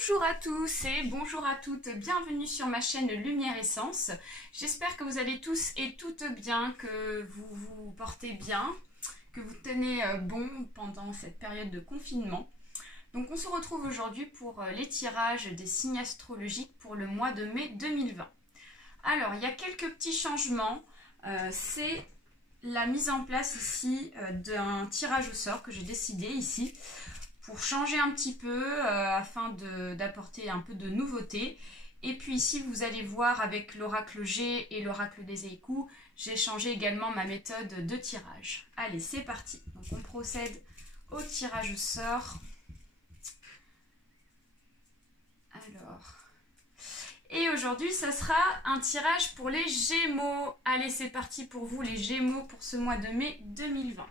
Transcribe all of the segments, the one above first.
Bonjour à tous et bonjour à toutes, bienvenue sur ma chaîne Lumière Essence. J'espère que vous allez tous et toutes bien, que vous vous portez bien, que vous tenez bon pendant cette période de confinement. Donc on se retrouve aujourd'hui pour les tirages des signes astrologiques pour le mois de mai 2020. Alors il y a quelques petits changements, c'est la mise en place ici d'un tirage au sort que j'ai décidé ici pour changer un petit peu afin d'apporter un peu de nouveauté. Et puis ici vous allez voir avec l'oracle G et l'oracle des Eiku, j'ai changé également ma méthode de tirage. Allez, c'est parti. Donc on procède au tirage au sort. Alors, et aujourd'hui ça sera un tirage pour les Gémeaux. Allez, c'est parti pour vous les Gémeaux pour ce mois de mai 2020.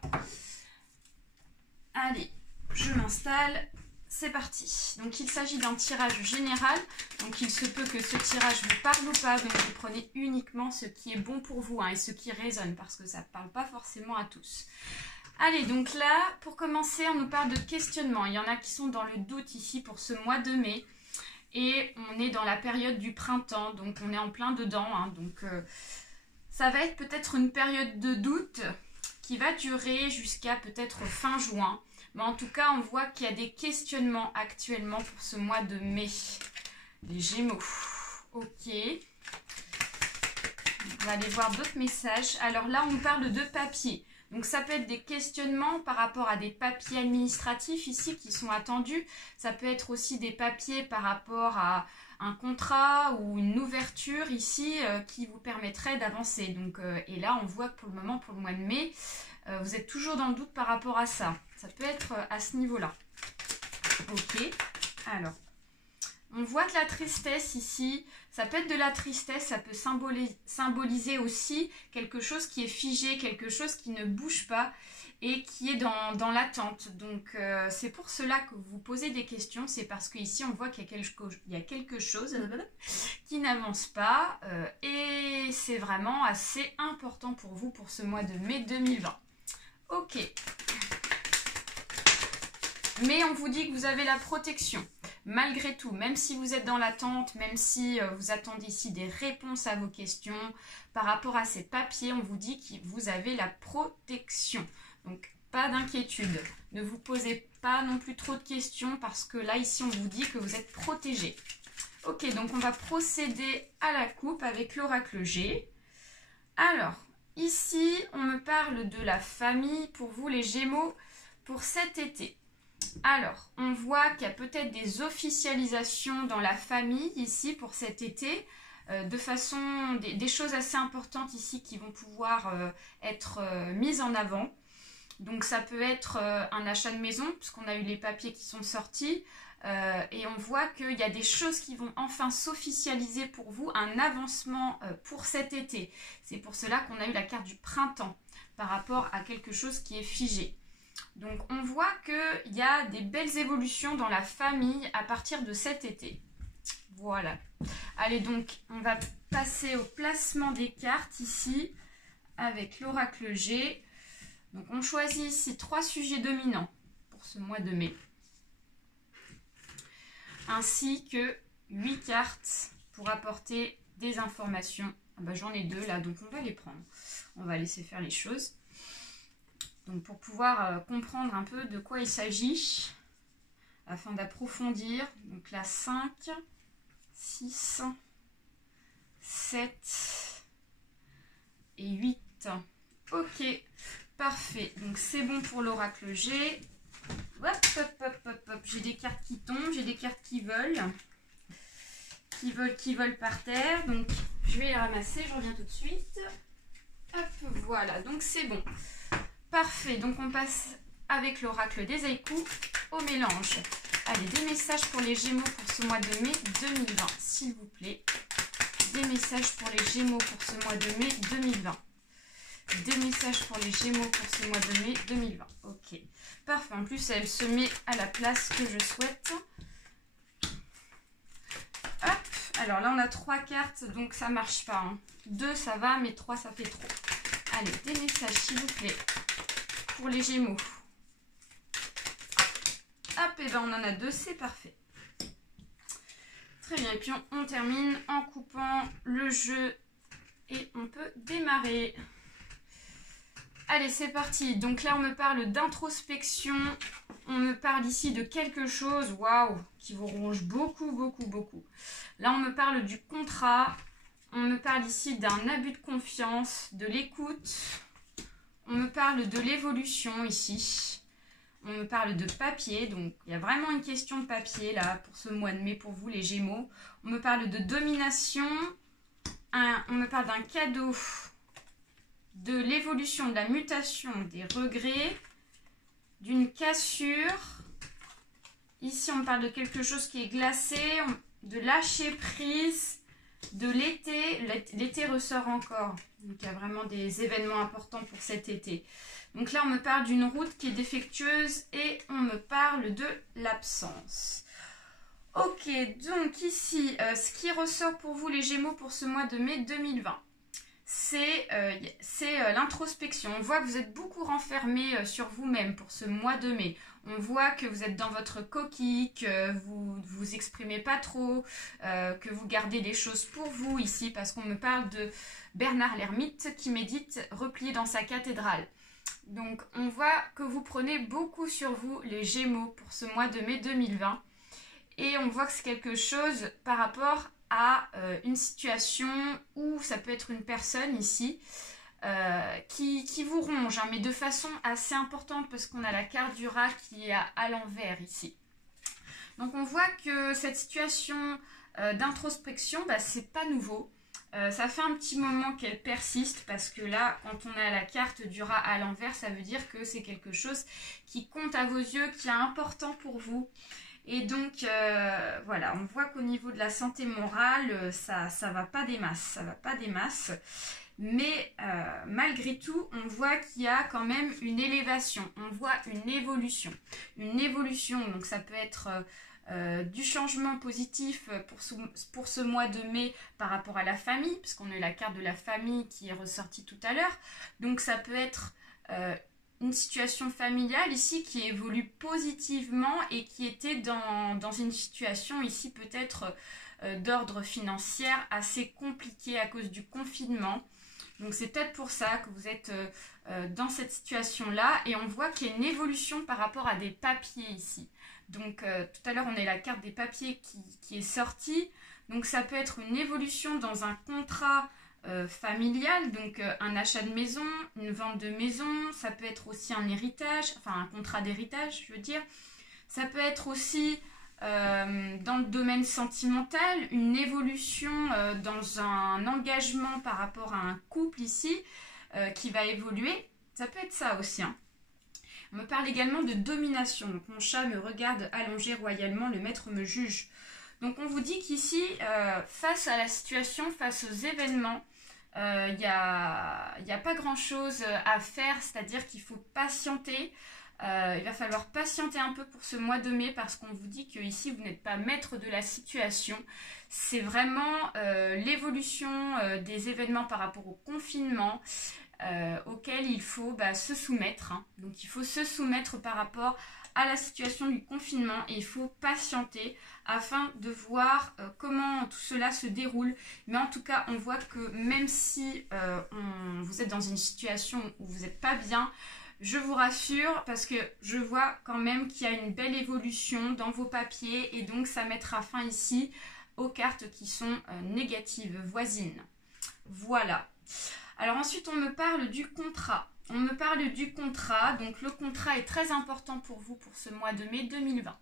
Allez, je m'installe, c'est parti. Donc il s'agit d'un tirage général, donc il se peut que ce tirage vous parle ou pas, donc vous prenez uniquement ce qui est bon pour vous et ce qui résonne, parce que ça ne parle pas forcément à tous. Allez, donc là, pour commencer, on nous parle de questionnement. Il y en a qui sont dans le doute ici pour ce mois de mai, et on est dans la période du printemps, donc on est en plein dedans, donc ça va être peut-être une période de doute qui va durer jusqu'à peut-être fin juin. Mais en tout cas, on voit qu'il y a des questionnements actuellement pour ce mois de mai. Les Gémeaux. Ok. On va aller voir d'autres messages. Alors là, on parle de papier. Donc ça peut être des questionnements par rapport à des papiers administratifs ici qui sont attendus. Ça peut être aussi des papiers par rapport à un contrat ou une ouverture ici qui vous permettrait d'avancer. Donc, et là, on voit que pour le moment, pour le mois de mai, vous êtes toujours dans le doute par rapport à ça. Ça peut être à ce niveau-là. Ok. Alors, on voit que la tristesse ici, ça peut être de la tristesse, ça peut symboliser aussi quelque chose qui est figé, quelque chose qui ne bouge pas et qui est dans l'attente. Donc, c'est pour cela que vous posez des questions. C'est parce qu'ici, on voit qu'il y a quelque chose qui n'avance pas. Et c'est vraiment assez important pour vous pour ce mois de mai 2020. Ok. Mais on vous dit que vous avez la protection. Malgré tout, même si vous êtes dans l'attente, même si vous attendez ici des réponses à vos questions, par rapport à ces papiers, on vous dit que vous avez la protection. Donc, pas d'inquiétude. Ne vous posez pas non plus trop de questions parce que là, ici, on vous dit que vous êtes protégé. Ok, donc on va procéder à la coupe avec l'oracle G. Alors, ici, on me parle de la famille pour vous, les Gémeaux, pour cet été. Alors, on voit qu'il y a peut-être des officialisations dans la famille ici pour cet été, de façon, des choses assez importantes ici qui vont pouvoir être mises en avant. Donc ça peut être un achat de maison, puisqu'on a eu les papiers qui sont sortis, et on voit qu'il y a des choses qui vont enfin s'officialiser pour vous, un avancement pour cet été. C'est pour cela qu'on a eu la carte du printemps, par rapport à quelque chose qui est figé. Donc on voit qu'il y a des belles évolutions dans la famille à partir de cet été. Voilà. Allez, donc on va passer au placement des cartes ici avec l'oracle G. Donc on choisit ici 3 sujets dominants pour ce mois de mai. Ainsi que 8 cartes pour apporter des informations. Ah bah, j'en ai 2 là, donc on va les prendre. On va laisser faire les choses. Donc pour pouvoir comprendre un peu de quoi il s'agit, afin d'approfondir. Donc là 5, 6, 7 et 8. Ok, parfait. Donc c'est bon pour l'oracle G. Hop, hop, hop, hop, hop. J'ai des cartes qui tombent, j'ai des cartes qui volent. Qui volent par terre. Donc je vais les ramasser, je reviens tout de suite. Hop, voilà, donc c'est bon. Parfait, donc on passe avec l'oracle des Eiku au mélange. Allez, des messages pour les Gémeaux pour ce mois de mai 2020, s'il vous plaît. Des messages pour les Gémeaux pour ce mois de mai 2020. Des messages pour les Gémeaux pour ce mois de mai 2020. Ok, parfait. En plus, elle se met à la place que je souhaite. Hop, alors là, on a 3 cartes, donc ça marche pas. 2, ça va, mais 3, ça fait trop. Allez, des messages, s'il vous plaît. Pour les Gémeaux. Hop, et ben on en a 2, c'est parfait. Très bien, et puis on termine en coupant le jeu et on peut démarrer. Allez, c'est parti. Donc là, on me parle d'introspection. On me parle ici de quelque chose, waouh, qui vous ronge beaucoup, beaucoup, beaucoup. Là, on me parle du contrat. On me parle ici d'un abus de confiance, de l'écoute. On me parle de l'évolution ici. On me parle de papier. Donc, il y a vraiment une question de papier là pour ce mois de mai pour vous, les Gémeaux. On me parle de domination. On me parle d'un cadeau, de l'évolution, de la mutation, des regrets, d'une cassure. Ici, on me parle de quelque chose qui est glacé, de lâcher prise, de l'été. L'été ressort encore. Donc, il y a vraiment des événements importants pour cet été. Donc là, on me parle d'une route qui est défectueuse et on me parle de l'absence. Ok, donc ici, ce qui ressort pour vous, les Gémeaux, pour ce mois de mai 2020. C'est l'introspection. On voit que vous êtes beaucoup renfermé sur vous-même pour ce mois de mai. On voit que vous êtes dans votre coquille, que vous ne vous exprimez pas trop, que vous gardez les choses pour vous ici, parce qu'on me parle de Bernard l'ermite qui médite replié dans sa cathédrale. Donc on voit que vous prenez beaucoup sur vous, les Gémeaux, pour ce mois de mai 2020. Et on voit que c'est quelque chose par rapport à une situation où ça peut être une personne ici qui vous ronge, hein, mais de façon assez importante parce qu'on a la carte du rat qui est à l'envers ici. Donc on voit que cette situation d'introspection, bah, c'est pas nouveau. Ça fait un petit moment qu'elle persiste parce que là, quand on a la carte du rat à l'envers, ça veut dire que c'est quelque chose qui compte à vos yeux, qui est important pour vous. Et donc, voilà, on voit qu'au niveau de la santé morale, ça va pas des masses, ça va pas des masses. Mais malgré tout, on voit qu'il y a quand même une élévation, on voit une évolution. Une évolution, donc ça peut être du changement positif pour ce mois de mai par rapport à la famille, puisqu'on a la carte de la famille qui est ressortie tout à l'heure. Donc ça peut être une situation familiale ici qui évolue positivement et qui était dans une situation ici peut-être d'ordre financier assez compliquée à cause du confinement. Donc c'est peut-être pour ça que vous êtes dans cette situation-là et on voit qu'il y a une évolution par rapport à des papiers ici. Donc tout à l'heure on a la carte des papiers qui est sortie. Donc ça peut être une évolution dans un contrat familial, donc un achat de maison, une vente de maison, ça peut être aussi un héritage, enfin un contrat d'héritage je veux dire, ça peut être aussi dans le domaine sentimental, une évolution dans un engagement par rapport à un couple ici qui va évoluer, ça peut être ça aussi, hein. On me parle également de domination, donc mon chat me regarde allongé royalement, le maître me juge. Donc on vous dit qu'ici, face à la situation, face aux événements, il n'y a pas grand-chose à faire, c'est-à-dire qu'il faut patienter. Il va falloir patienter un peu pour ce mois de mai parce qu'on vous dit que ici vous n'êtes pas maître de la situation. C'est vraiment l'évolution des événements par rapport au confinement auquel il faut se soumettre, hein. Donc il faut se soumettre par rapport à la situation du confinement et il faut patienter afin de voir comment tout cela se déroule. Mais en tout cas, on voit que même si vous êtes dans une situation où vous n'êtes pas bien, je vous rassure parce que je vois quand même qu'il y a une belle évolution dans vos papiers et donc ça mettra fin ici aux cartes qui sont négatives, voisines. Voilà. Alors ensuite, on me parle du contrat. On me parle du contrat, donc le contrat est très important pour vous pour ce mois de mai 2020.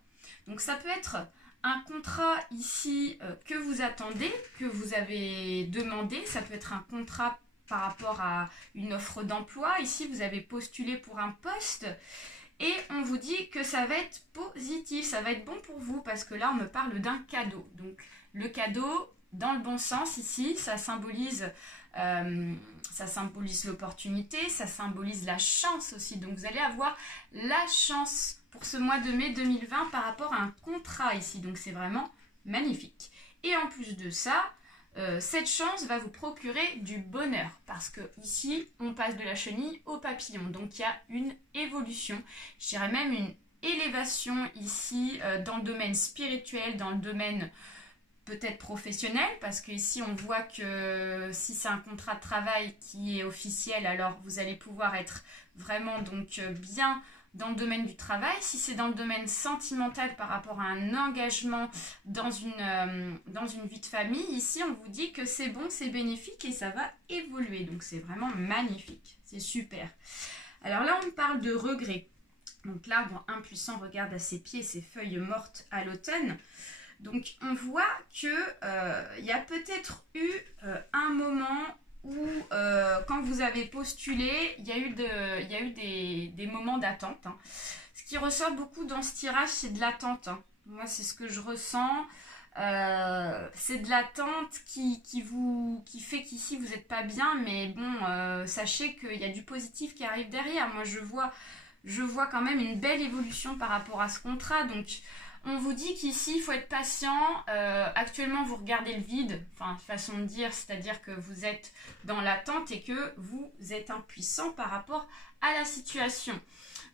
Donc ça peut être un contrat ici que vous attendez, que vous avez demandé. Ça peut être un contrat par rapport à une offre d'emploi. Ici, vous avez postulé pour un poste et on vous dit que ça va être positif, ça va être bon pour vous parce que là, on me parle d'un cadeau. Donc le cadeau, dans le bon sens ici, ça symbolise l'opportunité, ça symbolise la chance aussi. Donc vous allez avoir la chance pour ce mois de mai 2020 par rapport à un contrat ici. Donc c'est vraiment magnifique. Et en plus de ça, cette chance va vous procurer du bonheur parce que ici on passe de la chenille au papillon. Donc il y a une évolution, je dirais même une élévation ici dans le domaine spirituel, dans le domaine peut-être professionnel, parce qu'ici on voit que si c'est un contrat de travail qui est officiel, alors vous allez pouvoir être vraiment donc bien dans le domaine du travail. Si c'est dans le domaine sentimental par rapport à un engagement dans une vie de famille, ici on vous dit que c'est bon, c'est bénéfique et ça va évoluer. Donc c'est vraiment magnifique, c'est super. Alors là on parle de regret. Donc l'arbre impuissant regarde à ses pieds ses feuilles mortes à l'automne. Donc on voit que y a peut-être eu un moment où quand vous avez postulé, il y a eu des moments d'attente. Hein. Ce qui ressort beaucoup dans ce tirage, c'est de l'attente. Hein. Moi, c'est ce que je ressens. C'est de l'attente qui fait qu'ici, vous n'êtes pas bien. Mais bon, sachez qu'il y a du positif qui arrive derrière. Moi, je vois quand même une belle évolution par rapport à ce contrat. Donc, on vous dit qu'ici, il faut être patient. Actuellement, vous regardez le vide, enfin, façon de dire, c'est-à-dire que vous êtes dans l'attente et que vous êtes impuissant par rapport à la situation.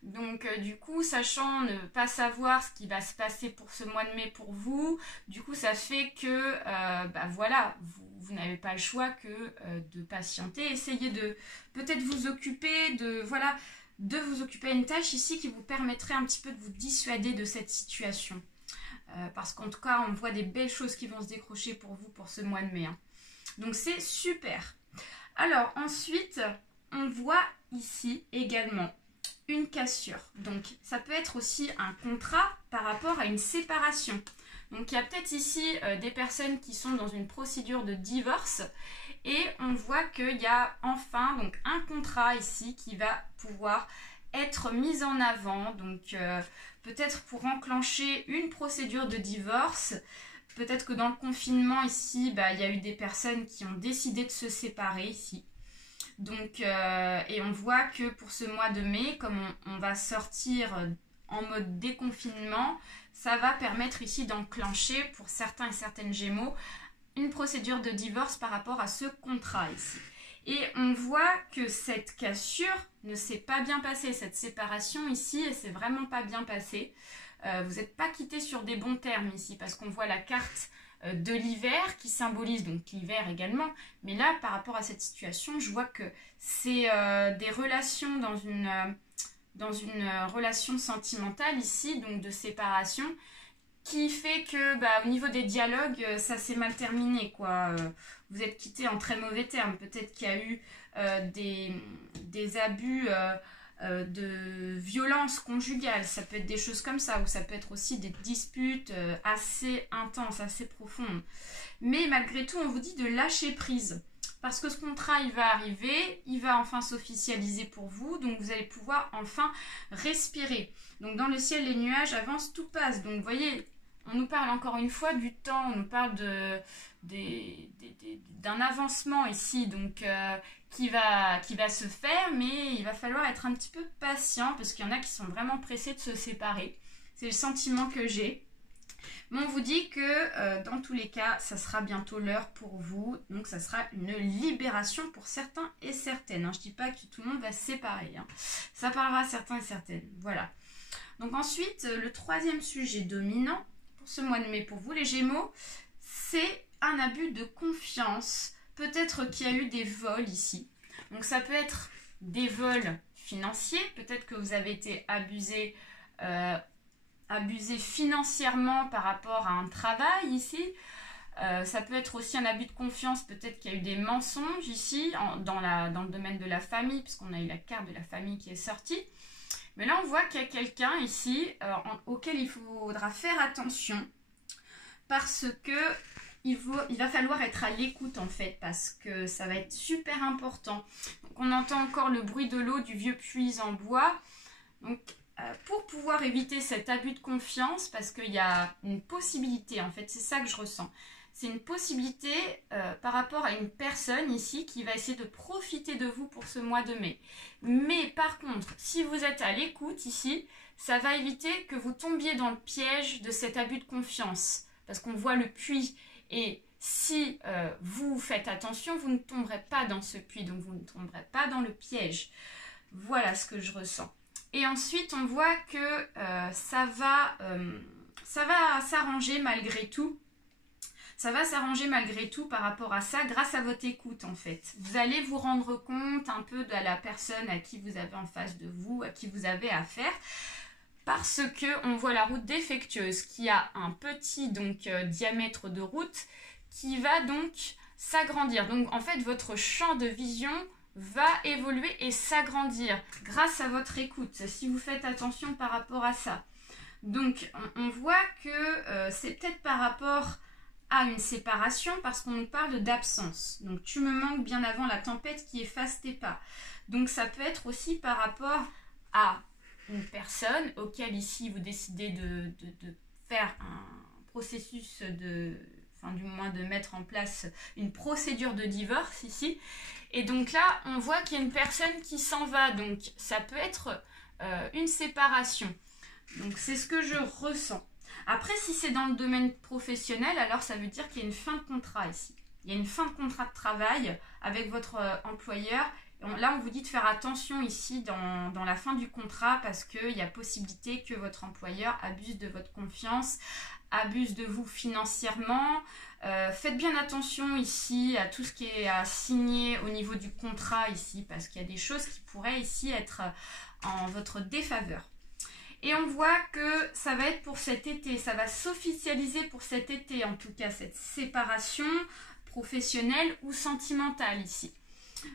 Donc, du coup, sachant ne pas savoir ce qui va se passer pour ce mois de mai pour vous, du coup, ça fait que, voilà, vous n'avez pas le choix que de patienter. Essayez de peut-être vous occuper de vous occuper à une tâche ici qui vous permettrait un petit peu de vous dissuader de cette situation. Parce qu'en tout cas, on voit des belles choses qui vont se décrocher pour vous pour ce mois de mai. Hein. Donc, c'est super. Alors, ensuite, on voit ici également une cassure. Donc, ça peut être aussi un contrat par rapport à une séparation. Donc, il y a peut-être ici des personnes qui sont dans une procédure de divorce. Et on voit qu'il y a enfin donc, un contrat ici qui va pouvoir être mis en avant. Donc peut-être pour enclencher une procédure de divorce. Peut-être que dans le confinement ici, il y a eu des personnes qui ont décidé de se séparer ici. Donc, et on voit que pour ce mois de mai, comme on va sortir en mode déconfinement, ça va permettre ici d'enclencher pour certains et certaines Gémeaux une procédure de divorce par rapport à ce contrat ici. Et on voit que cette cassure ne s'est pas bien passée, cette séparation ici, elle s'est vraiment pas bien passée. Vous n'êtes pas quitté sur des bons termes ici, parce qu'on voit la carte de l'hiver qui symbolise donc l'hiver également. Mais là, par rapport à cette situation, je vois que c'est des relations dans une relation sentimentale ici, donc de séparation, qui fait que au niveau des dialogues, ça s'est mal terminé, quoi. Vous êtes quittés en très mauvais termes. Peut-être qu'il y a eu des abus de violence conjugale. Ça peut être des choses comme ça, ou ça peut être aussi des disputes assez intenses, assez profondes. Mais malgré tout, on vous dit de lâcher prise. Parce que ce contrat, il va arriver, il va enfin s'officialiser pour vous, donc vous allez pouvoir enfin respirer. Donc dans le ciel, les nuages avancent, tout passe. Donc vous voyez, on nous parle encore une fois du temps, on nous parle d'un avancement ici, donc qui va se faire, mais il va falloir être un petit peu patient parce qu'il y en a qui sont vraiment pressés de se séparer. C'est le sentiment que j'ai. Mais on vous dit que dans tous les cas, ça sera bientôt l'heure pour vous, donc ça sera une libération pour certains et certaines. Hein. Je ne dis pas que tout le monde va se séparer, hein. Ça parlera à certains et certaines. Voilà. Donc ensuite, le troisième sujet dominant pour ce mois de mai pour vous, les Gémeaux, c'est un abus de confiance. Peut-être qu'il y a eu des vols ici. Donc ça peut être des vols financiers. Peut-être que vous avez été abusé financièrement par rapport à un travail ici. Ça peut être aussi un abus de confiance. Peut-être qu'il y a eu des mensonges ici dans le domaine de la famille, puisqu'on a eu la carte de la famille qui est sortie. Mais là, on voit qu'il y a quelqu'un ici auquel il faudra faire attention parce que il va falloir être à l'écoute en fait, parce que ça va être super important. Donc, on entend encore le bruit de l'eau du vieux puits en bois. Donc, pour pouvoir éviter cet abus de confiance, parce qu'il y a une possibilité, en fait, c'est ça que je ressens. C'est une possibilité par rapport à une personne ici qui va essayer de profiter de vous pour ce mois de mai. Mais par contre, si vous êtes à l'écoute ici, ça va éviter que vous tombiez dans le piège de cet abus de confiance. Parce qu'on voit le puits et si vous faites attention, vous ne tomberez pas dans ce puits, donc vous ne tomberez pas dans le piège. Voilà ce que je ressens. Et ensuite, on voit que ça va s'arranger malgré tout. Ça va s'arranger malgré tout par rapport à ça, grâce à votre écoute en fait. Vous allez vous rendre compte un peu de la personne à qui vous avez en face de vous, à qui vous avez affaire. Parce que on voit la route défectueuse qui a un petit diamètre de route qui va donc s'agrandir. Donc en fait votre champ de vision va évoluer et s'agrandir grâce à votre écoute, si vous faites attention par rapport à ça. Donc on voit que c'est peut-être par rapport à une séparation parce qu'on nous parle d'absence. Donc tu me manques bien avant la tempête qui efface tes pas. Donc ça peut être aussi par rapport à une personne auquel ici vous décidez de faire un processus du moins de mettre en place une procédure de divorce ici. Et donc là, on voit qu'il y a une personne qui s'en va. Donc ça peut être une séparation. Donc c'est ce que je ressens. Après, si c'est dans le domaine professionnel, alors ça veut dire qu'il y a une fin de contrat ici. Il y a une fin de contrat de travail avec votre employeur. Là, on vous dit de faire attention ici dans la fin du contrat parce qu'il y a possibilité que votre employeur abuse de votre confiance, abuse de vous financièrement. Faites bien attention ici à tout ce qui est à signer au niveau du contrat ici parce qu'il y a des choses qui pourraient ici être en votre défaveur. Et on voit que ça va être pour cet été, ça va s'officialiser pour cet été en tout cas, cette séparation professionnelle ou sentimentale ici.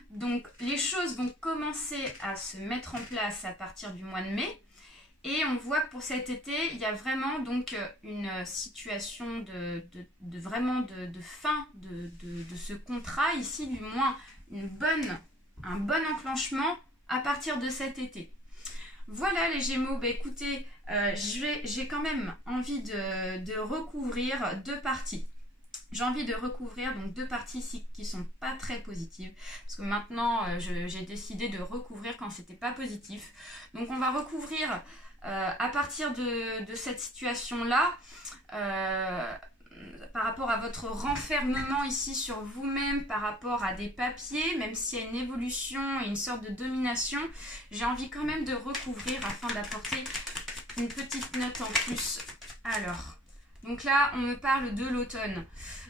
Donc les choses vont commencer à se mettre en place à partir du mois de mai. Et on voit que pour cet été, il y a vraiment donc une situation de fin de ce contrat. Ici, du moins, un bon enclenchement à partir de cet été. Voilà les Gémeaux, écoutez, j'ai quand même envie de recouvrir deux parties. J'ai envie de recouvrir donc deux parties ici qui sont pas très positives. Parce que maintenant, j'ai décidé de recouvrir quand c'était pas positif. Donc on va recouvrir à partir de cette situation-là, par rapport à votre renfermement ici sur vous-même, par rapport à des papiers, même s'il y a une évolution et une sorte de domination, j'ai envie quand même de recouvrir afin d'apporter une petite note en plus. Alors, donc là, on me parle de l'automne.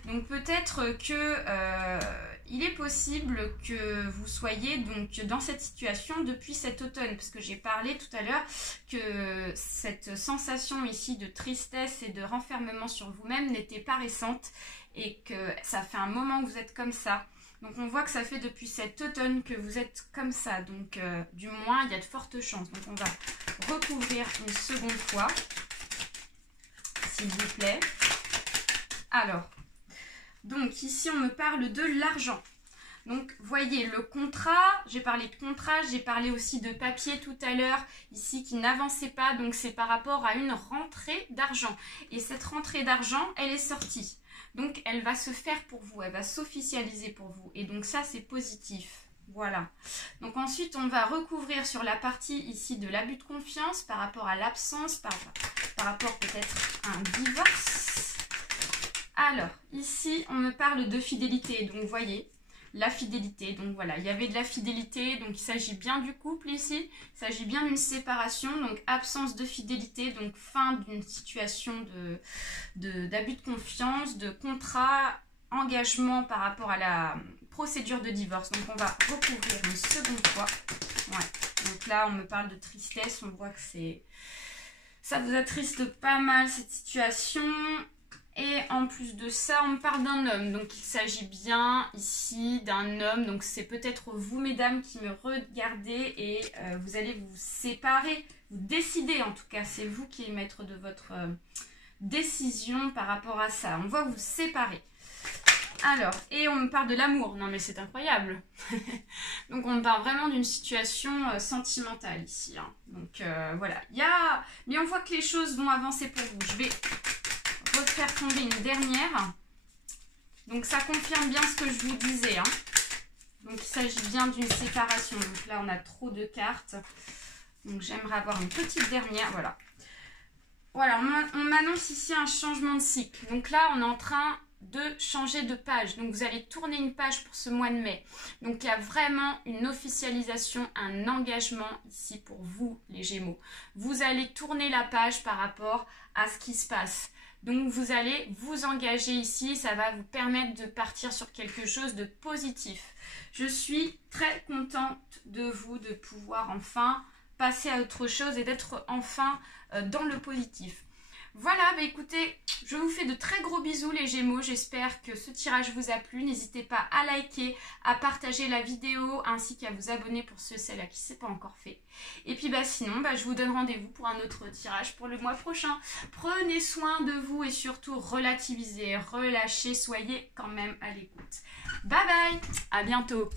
Donc peut-être que il est possible que vous soyez donc dans cette situation depuis cet automne, parce que j'ai parlé tout à l'heure que cette sensation ici de tristesse et de renfermement sur vous-même n'était pas récente et que ça fait un moment que vous êtes comme ça. Donc on voit que ça fait depuis cet automne que vous êtes comme ça, donc du moins il y a de fortes chances. Donc on va recouvrir une seconde fois, s'il vous plaît. Alors, donc ici on me parle de l'argent. Donc voyez le contrat, j'ai parlé de contrat, j'ai parlé aussi de papier tout à l'heure ici qui n'avançait pas, donc c'est par rapport à une rentrée d'argent. Et cette rentrée d'argent, elle est sortie. Donc elle va se faire pour vous, elle va s'officialiser pour vous. Et donc ça c'est positif. Voilà. Donc ensuite on va recouvrir sur la partie ici de l'abus de confiance par rapport à l'absence, par rapport peut-être à un divorce. Alors, ici, on me parle de fidélité. Donc, vous voyez, la fidélité. Donc, voilà, il y avait de la fidélité. Donc, il s'agit bien du couple ici. Il s'agit bien d'une séparation. Donc, absence de fidélité. Donc, fin d'une situation d'abus de confiance, de contrat, engagement par rapport à la procédure de divorce. Donc, on va recouvrir une seconde fois. Ouais. Donc, là, on me parle de tristesse. On voit que ça vous attriste pas mal, cette situation. Et en plus de ça, on me parle d'un homme. Donc, il s'agit bien ici d'un homme. Donc, c'est peut-être vous, mesdames, qui me regardez et vous allez vous séparer. Vous décidez, en tout cas. C'est vous qui êtes maître de votre décision par rapport à ça. On va vous séparer. Alors, et on me parle de l'amour. Non, mais c'est incroyable. Donc, on me parle vraiment d'une situation sentimentale ici. Hein. Donc, voilà. Mais on voit que les choses vont avancer pour vous. Je vais refaire tomber une dernière. Donc ça confirme bien ce que je vous disais. Hein. Donc il s'agit bien d'une séparation. Donc là on a trop de cartes. Donc j'aimerais avoir une petite dernière. Voilà. Voilà, on m'annonce ici un changement de cycle. Donc là on est en train de changer de page. Donc vous allez tourner une page pour ce mois de mai. Donc il y a vraiment une officialisation, un engagement ici pour vous les Gémeaux. Vous allez tourner la page par rapport à ce qui se passe. Donc vous allez vous engager ici, ça va vous permettre de partir sur quelque chose de positif. Je suis très contente de vous, de pouvoir enfin passer à autre chose et d'être enfin dans le positif. Voilà, bah écoutez, je vous fais de très gros bisous les Gémeaux, j'espère que ce tirage vous a plu. N'hésitez pas à liker, à partager la vidéo ainsi qu'à vous abonner pour ceux-là qui ne s'est pas encore fait. Et puis bah sinon, bah, je vous donne rendez-vous pour un autre tirage pour le mois prochain. Prenez soin de vous et surtout relativisez, relâchez, soyez quand même à l'écoute. Bye bye, à bientôt.